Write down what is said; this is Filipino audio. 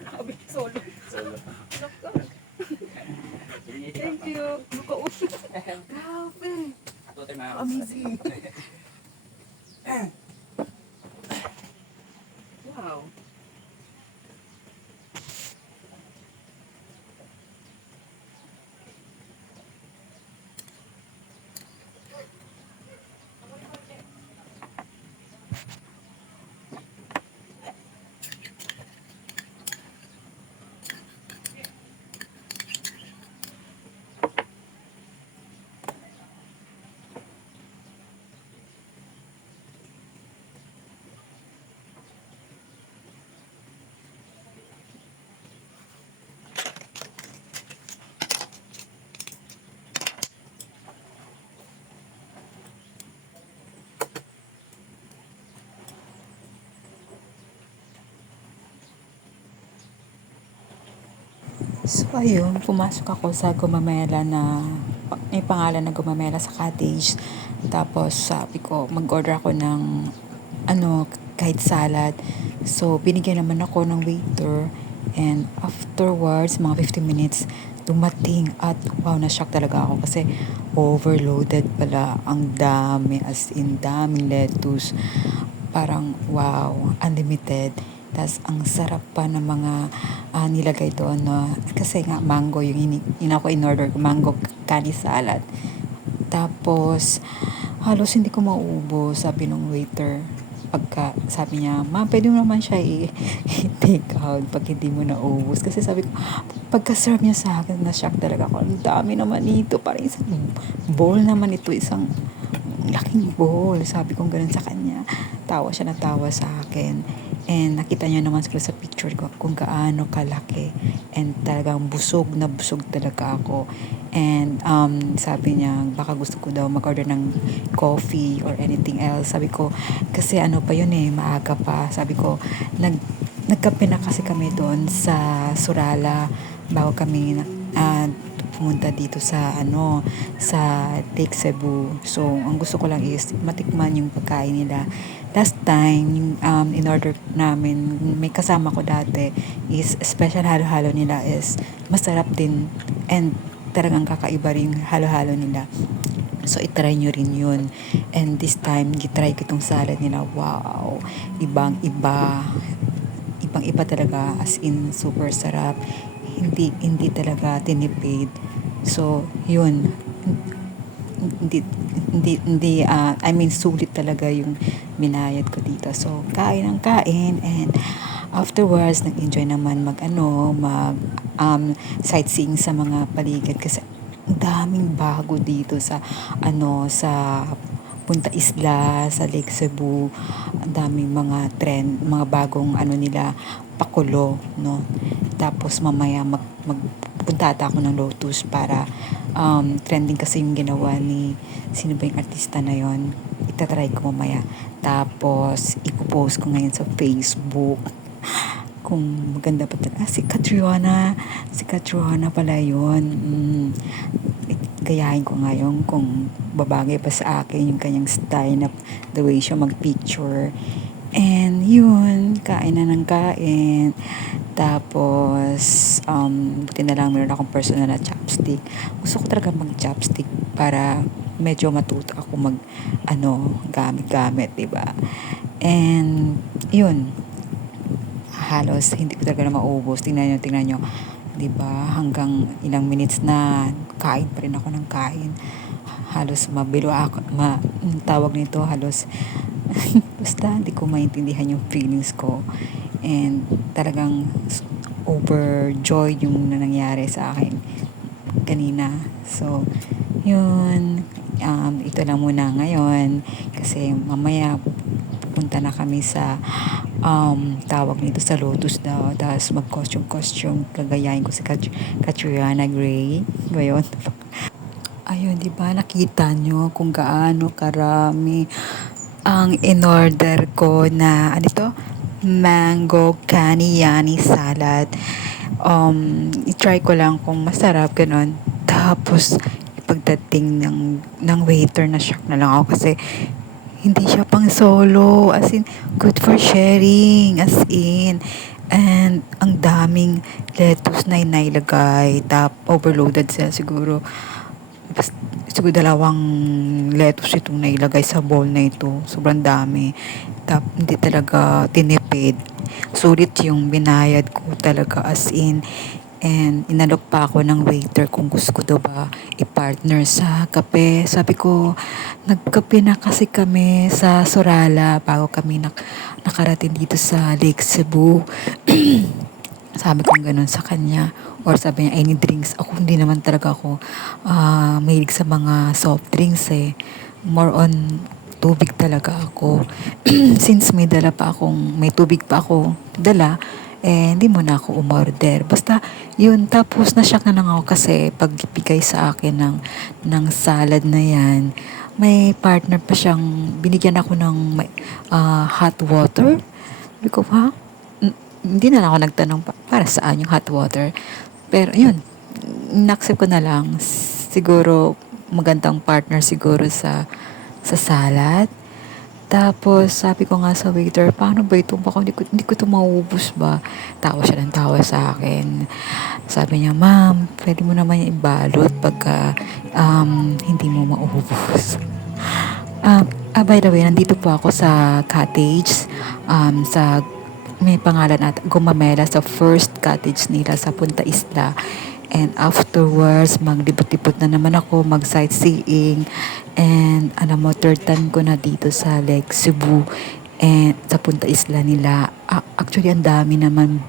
Grabe, solo. Solo. Thank you. Makausap. Grabe. Amazing. Wow. So ayun, pumasok ako sa Gumamela na may pangalan na Gumamela sa cottage. Tapos sabi ko, mag-order ako ng kahit salad. So binigyan naman ako ng waiter and afterwards, mga 15 minutes, dumating at wow, na-shock talaga ako kasi overloaded pala. Ang dami, as in daming lettuce. Parang wow, unlimited. Tas ang sarap pa ng mga nilagay doon, no? Kasi nga mango yung ako in-order ko, mango kani salad. Tapos halos hindi ko mauubos, sabi nung waiter. Pagka sabi niya, "Ma'am, pwede mo naman siya i-take out pag hindi mo naubos." Kasi sabi ko, pagka-serve niya sa akin, na-shock talaga ako. Ang dami naman ito, parang isang bowl naman ito, isang laking bowl. Sabi ko ganun sa kanya. Tawa siya na tawa sa akin. And nakita niya naman siguro sa picture ko kung gaano kalaki. And talagang busog na busog talaga ako. And sabi niya, baka gusto ko daw mag-order ng coffee or anything else. Sabi ko, kasi ano pa yun maaga pa. Sabi ko, nagkape na kasi kami doon sa Surala bago kami pumunta dito sa Lake Cebu. So ang gusto ko lang is matikman yung pagkain nila. Last time yung in order namin, may kasama ko dati, is special halo-halo nila is masarap din and talagang kakaiba rin yung halo-halo nila. So, itry nyo rin yun. And this time, gitry ko itong salad nila. Wow! Ibang-iba. Ibang-iba talaga. As in, super sarap. Hindi talaga tinipid. So, yun. I mean, sulit talaga yung binayad ko dito. So, kain ang kain. And afterwards, nag-enjoy naman sightseeing sa mga paligid kasi ang daming bago dito sa Punta Isla, sa Lake Cebu. Ang daming mga trend, mga bagong nila, pakulo, no? Tapos mamaya magpunta ata ako ng Lotus para trending kasi yung ginawa ni sino ba yung artista na yon, itatry ko mamaya. Tapos ipopost ko ngayon sa Facebook kung maganda pa talaga. Si Catriona pala yun. Gayahin ko ngayon kung babagay pa sa akin yung kanyang style na the way siya mag-picture. And yun, kain na ng kain. Tapos, buti na lang meron akong personal na chopstick. Gusto ko talaga mag-chopstick para medyo matuto ako gamit-gamit, diba? And, yun, halos hindi ko talaga na maubos. Tingnan nyo, diba? Hanggang ilang minutes na kain pa rin ako ng kain. Halos mabilo ako, tawag nito, halos basta hindi ko maintindihan yung feelings ko. And talagang overjoyed yung nangyari sa akin kanina. So, yun. Ito lang muna ngayon. Kasi mamaya pupunta na kami sa tawag nito sa Lotus daw. Tapos mag-costume. Gagayahin ko si Catriona Gray. Ngayon. Ayun, di ba nakita nyo kung gaano karami ang in-order ko na mango canny salad. I-try ko lang kung masarap, ganun. Tapos, pagdating ng waiter, na shock na lang ako kasi Hindi siya pang solo, as in, good for sharing, as in. And ang daming lettuce na inailagay, overloaded siya siguro. Siguro dalawang lettuce itong nailagay sa bowl na ito. Sobrang dami. Hindi talaga tinipid. Sulit yung binayad ko talaga, as in. And inalok pa ako ng waiter kung gusto ko daw ba i-partner sa kape. Sabi ko, nagkape na kasi kami sa Sorala bago kami nakarating dito sa Lake Cebu. Sabi ko ganun sa kanya. Or sabi niya, I need drinks. Ako, hindi naman talaga ako mahilig sa mga soft drinks eh. More on tubig talaga ako. Since may tubig pa ako dala, hindi mo na ako umorder. Basta, yun. Tapos, na-shock na lang ako kasi pagbigay sa akin ng salad na yan, may partner pa siyang, binigyan ako ng hot water. Sabi ko, ha? Hindi na lang ako nagtanong para saan yung hot water. Pero, yun. In-accept ko na lang. Siguro, magandang partner siguro sa salad. Tapos, sabi ko nga sa waiter, paano ba ito? Baka hindi ko ito maubos ba? Tawa siya ng tawa sa akin. Sabi niya, ma'am, pwede mo naman yung ibalot pagka hindi mo maubos. By the way, nandito po ako sa cottage. May pangalan at Gumamela sa first cottage nila sa Punta Isla. And afterwards, maglibot-libot na naman ako, mag-sightseeing. And alam mo, third time ko na dito sa Lake Cebu and sa Punta Isla nila. Actually, ang dami naman